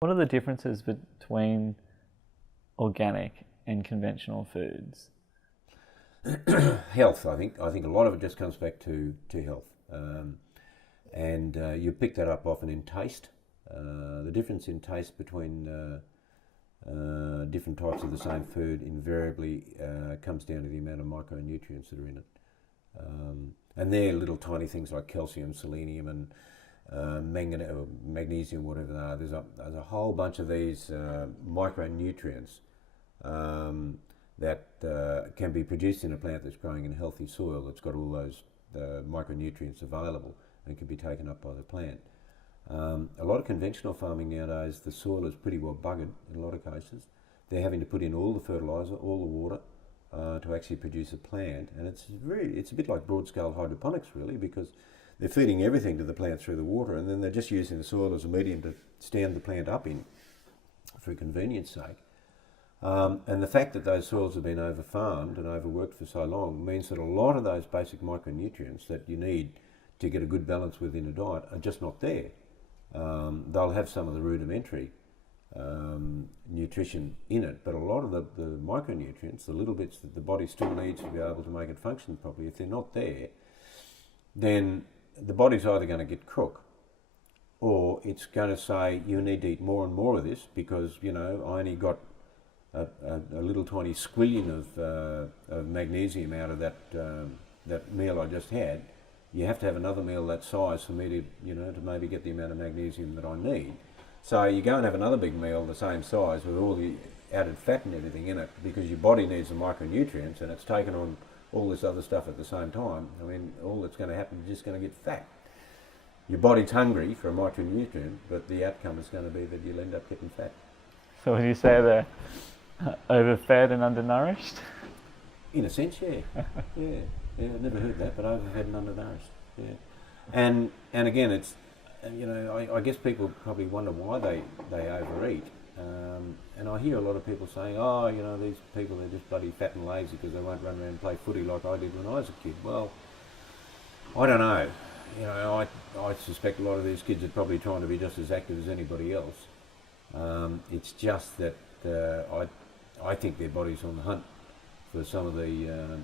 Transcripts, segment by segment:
What are the differences between organic and conventional foods? Health, I think. I think a lot of it just comes back to health. And you pick that up often in taste. The difference in taste between different types of the same food invariably comes down to the amount of micronutrients that are in it. And they're little tiny things like calcium, selenium, and magnesium, whatever they are. There's a whole bunch of these micronutrients that can be produced in a plant that's growing in healthy soil that's got all those micronutrients available and can be taken up by the plant. A lot of conventional farming nowadays, the soil is pretty well buggered in a lot of cases. They're having to put in all the fertiliser, all the water to actually produce a plant, and it's a bit like broad-scale hydroponics really, because they're feeding everything to the plant through the water, and then they're just using the soil as a medium to stand the plant up in for convenience sake. And the fact that those soils have been over-farmed and overworked for so long means that a lot of those basic micronutrients that you need to get a good balance within a diet are just not there. They'll have some of the rudimentary nutrition in it, but a lot of the micronutrients, the little bits that the body still needs to be able to make it function properly, if they're not there, then the body's either going to get crook, or it's going to say you need to eat more and more of this because, you know, I only got a little tiny squillion of magnesium out of that meal I just had. You have to have another meal that size for me to, you know, to maybe get the amount of magnesium that I need. So you go and have another big meal the same size with all the added fat and everything in it because your body needs the micronutrients and it's taken on all this other stuff at the same time. I mean, all that's going to happen is just going to get fat. Your body's hungry for a micronutrient, but the outcome is going to be that you'll end up getting fat. So would you say they're overfed and undernourished? In a sense, yeah. Yeah, I've never heard that, but overfed and undernourished. Yeah. And again, it's, you know, I guess people probably wonder why they overeat. And I hear a lot of people saying, oh, you know, these people, they're just bloody fat and lazy because they won't run around and play footy like I did when I was a kid. Well, I don't know. You know, I suspect a lot of these kids are probably trying to be just as active as anybody else. It's just that I think their body's on the hunt for some of the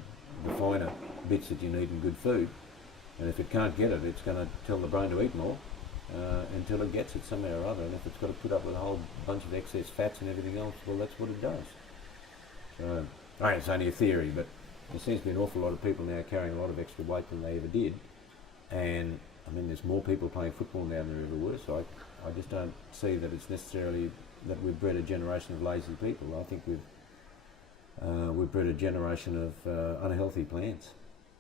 finer bits that you need in good food. And if it can't get it, it's going to tell the brain to eat more until it gets it somehow or other. And if it's got to put up with a whole bunch of excess fats and everything else, well, that's what it does. So, it's only a theory, but there seems to be an awful lot of people now carrying a lot of extra weight than they ever did. And, I mean, there's more people playing football now than there ever were, so I just don't see that it's necessarily that we've bred a generation of lazy people. I think we've bred a generation of unhealthy plants.